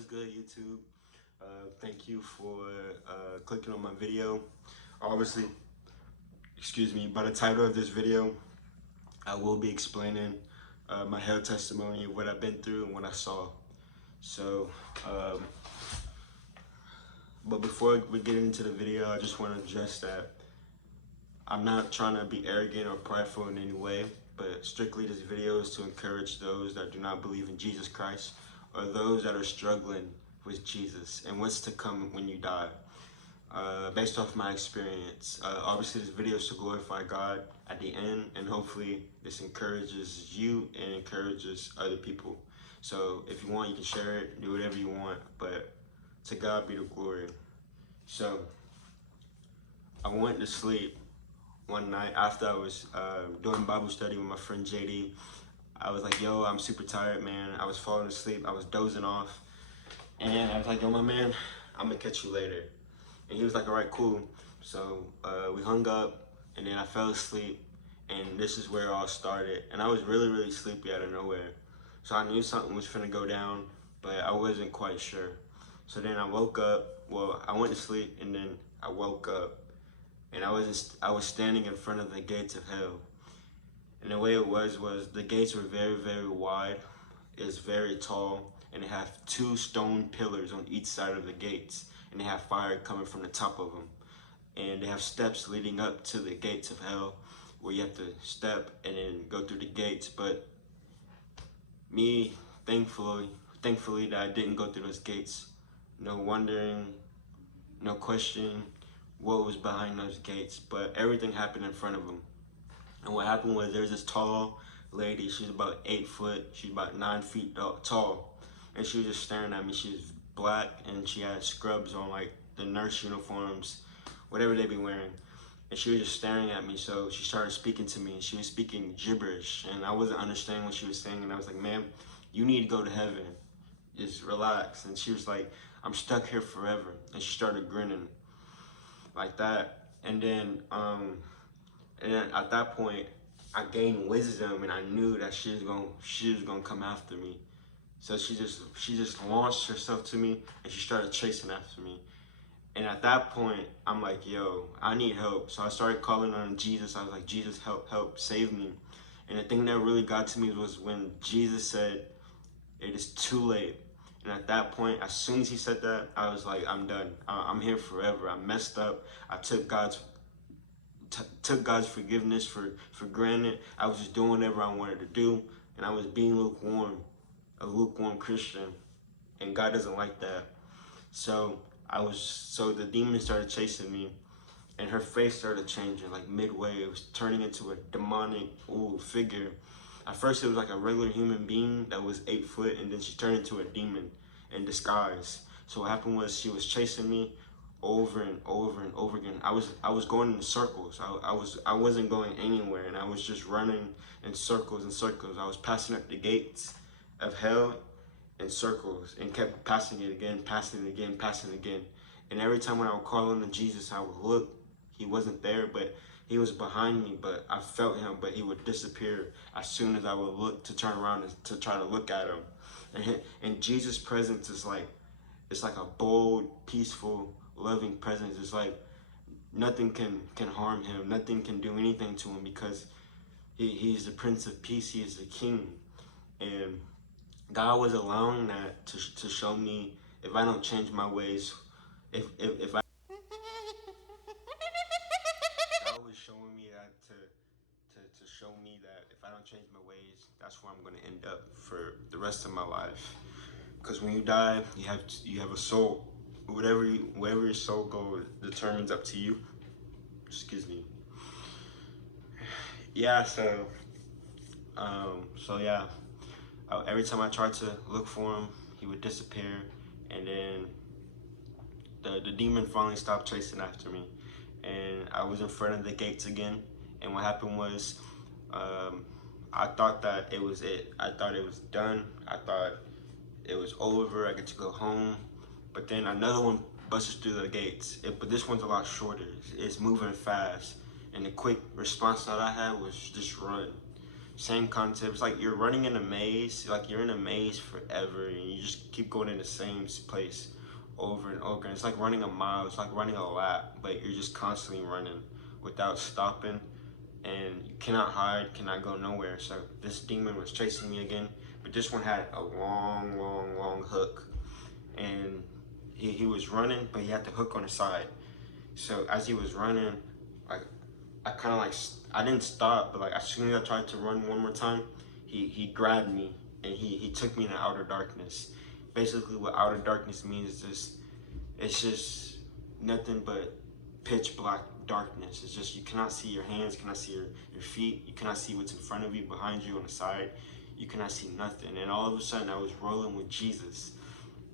What's good, YouTube? Thank you for clicking on my video. Obviously, excuse me, by the title of this video, I will be explaining my hell testimony of what I've been through and what I saw. So, um, but before we get into the video, I just want to address that I'm not trying to be arrogant or prideful in any way, but strictly this video is to encourage those that do not believe in Jesus Christ or those that are struggling with Jesus and what's to come when you die. Based off my experience, obviously this video is to glorify God at the end, and hopefully this encourages you and encourages other people. So if you want, you can share it, do whatever you want, but to God be the glory. So I went to sleep one night after I was doing Bible study with my friend JD. I was like, yo, I'm super tired, man. I was falling asleep. I was dozing off. And I was like, yo, my man, I'm going to catch you later. And he was like, all right, cool. So we hung up, and then I fell asleep. And this is where it all started. And I was really, really sleepy out of nowhere. So I knew something was finna go down, but I wasn't quite sure. So then I woke up. Well, I went to sleep, and then I woke up. And I was standing in front of the gates of hell. And the way it was the gates were very, very wide. It's very tall, and it had two stone pillars on each side of the gates, and they have fire coming from the top of them. And they have steps leading up to the gates of hell, where you have to step and then go through the gates. But me, thankfully that I didn't go through those gates. No wondering, no questioning what was behind those gates, but everything happened in front of them. And what happened was there's this tall lady. She's about 8 foot. She's about 9 feet tall, and she was just staring at me. She was black, and she had scrubs on, like the nurse uniforms, whatever they be wearing. And she was just staring at me. So she started speaking to me. She was speaking gibberish, and I wasn't understanding what she was saying. And I was like, "Ma'am, you need to go to heaven. Just relax." And she was like, "I'm stuck here forever." And she started grinning like that. And then at that point, I gained wisdom, and I knew that she was gonna come after me. So she just launched herself to me, and she started chasing after me. And at that point, I'm like, yo, I need help. So I started calling on Jesus. I was like, Jesus, help, save me. And the thing that really got to me was when Jesus said, it is too late. And at that point, as soon as he said that, I was like, I'm done. I'm here forever. I messed up. I took God's forgiveness for granted. I was just doing whatever I wanted to do, and I was being a lukewarm Christian, and God doesn't like that. So the demon started chasing me, and her face started changing, like midway. It was turning into a demonic figure. At first, it was like a regular human being that was 8 foot, and then she turned into a demon in disguise. So what happened was she was chasing me over and over and over again. I was going in circles. I wasn't going anywhere, and I was just running in circles and circles. I was passing up the gates of hell in circles, and kept passing it again, passing it again, passing it again. And every time when I would call on to Jesus, I would look. He wasn't there, but he was behind me. But I felt him, but he would disappear as soon as I would look to turn around to try to look at him. And Jesus' presence is like, it's like a bold, peaceful, loving presence. It's like nothing can harm him. Nothing can do anything to him, because he's the Prince of Peace. He is the King. And God was allowing that to show me, if I don't change my ways, if I God was showing me that to show me that if I don't change my ways, that's where I'm going to end up for the rest of my life. Because when you die, you have a soul. Wherever your soul goes determines up to you. Excuse me. Yeah. So yeah. Every time I tried to look for him, he would disappear, and then the demon finally stopped chasing after me, and I was in front of the gates again. And what happened was, I thought that it was it. I thought it was done. I thought it was over. I get to go home. But then another one busts through the gates. But this one's a lot shorter. It's moving fast. And the quick response that I had was just run. Same concept. It's like you're running in a maze, like you're in a maze forever, and you just keep going in the same place over and over. And it's like running a mile, it's like running a lap, but you're just constantly running without stopping, and you cannot hide, cannot go nowhere. So this demon was chasing me again, but this one had a long hook, and he was running, but he had the hook on the side. So as he was running, like I kind of like, I didn't stop, but like as soon as I tried to run one more time, he grabbed me and he took me into outer darkness. Basically, what outer darkness means is just, it's just nothing but pitch black darkness. It's just, you cannot see your hands, you cannot see your feet, you cannot see what's in front of you, behind you, on the side. You cannot see nothing. And all of a sudden, I was rolling with Jesus.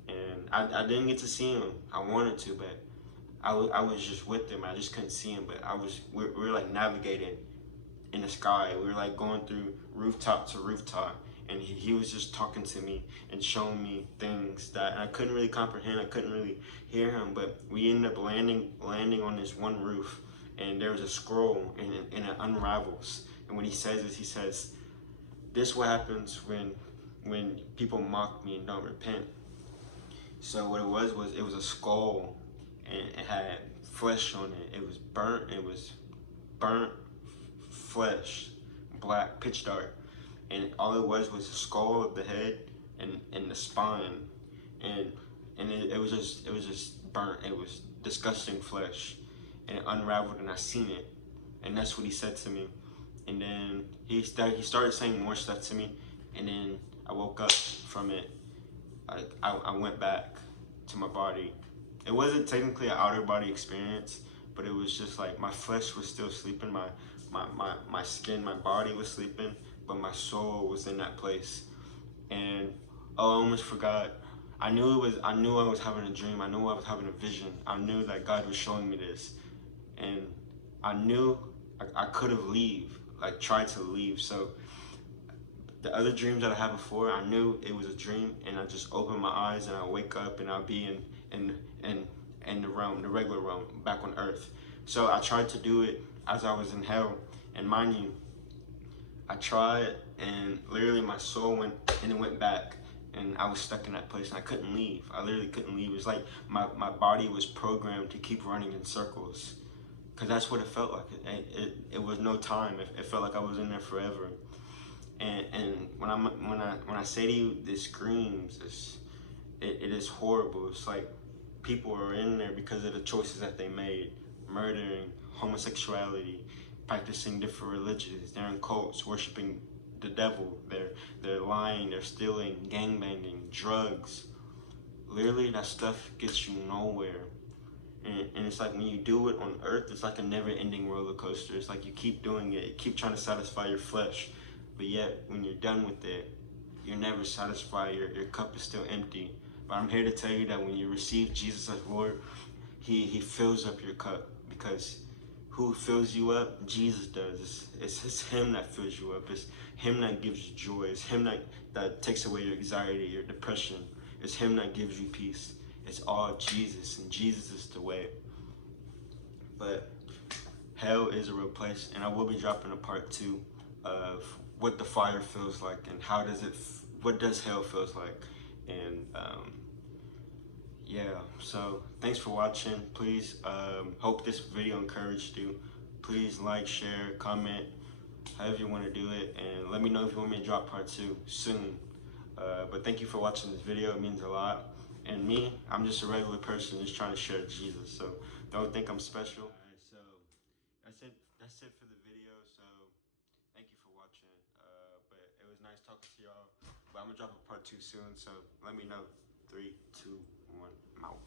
And I didn't get to see him. I wanted to, but I was just with him. I just couldn't see him, but we were like navigating in the sky. We were like going through rooftop to rooftop, and he was just talking to me and showing me things that I couldn't really comprehend. I couldn't really hear him, but we ended up landing on this one roof, and there was a scroll, and it unravels. And when he says this, he says, "This what happens when people mock me and don't repent." So what it was a skull, and it had flesh on it. It was burnt. It was burnt flesh, black, pitch dark, and all it was the skull of the head and the spine, and it was just burnt. It was disgusting flesh, and it unraveled, and I seen it, and that's what he said to me. And then he started saying more stuff to me, and then I woke up from it. I went back to my body. It wasn't technically an outer body experience, but it was just like my flesh was still sleeping, my skin, my body was sleeping, but my soul was in that place. And oh, I almost forgot. I knew I was having a dream. I knew I was having a vision. I knew that God was showing me this, and I knew I could have tried to leave. So the other dreams that I had before, I knew it was a dream, and I just open my eyes and I wake up and I'll be in the realm, the regular realm, back on earth. So I tried to do it as I was in hell, and mind you, I tried, and literally my soul went and it went back, and I was stuck in that place and I couldn't leave. I literally couldn't leave. It was like my body was programmed to keep running in circles, because that's what it felt like. It was no time. It felt like I was in there forever. And when I say to you, this screams, it is horrible. It's like people are in there because of the choices that they made, murdering, homosexuality, practicing different religions. They're in cults, worshiping the devil. They're lying, they're stealing, gangbanging, drugs. Literally, that stuff gets you nowhere. And it's like when you do it on earth, it's like a never-ending roller coaster. It's like you keep doing it, you keep trying to satisfy your flesh, but yet when you're done with it, you're never satisfied. Your cup is still empty. But I'm here to tell you that when you receive Jesus as Lord, He fills up your cup, because who fills you up? Jesus does. It's Him that fills you up. It's Him that gives you joy. It's Him that takes away your anxiety, your depression. It's Him that gives you peace. It's all Jesus, and Jesus is the way. But hell is a real place, and I will be dropping a part 2 of what the fire feels like and what does hell feels like. And yeah, so thanks for watching. Please, hope this video encouraged you. Please like, share, comment, however you want to do it, and let me know if you want me to drop part 2 soon. But thank you for watching this video. It means a lot. And me, I'm just a regular person just trying to share Jesus, so don't think I'm special. Alright, so that's it for the video. So thank you for watching. But it was nice talking to y'all. But I'm gonna drop a part 2 soon, so let me know. 3, 2, 1, mouth.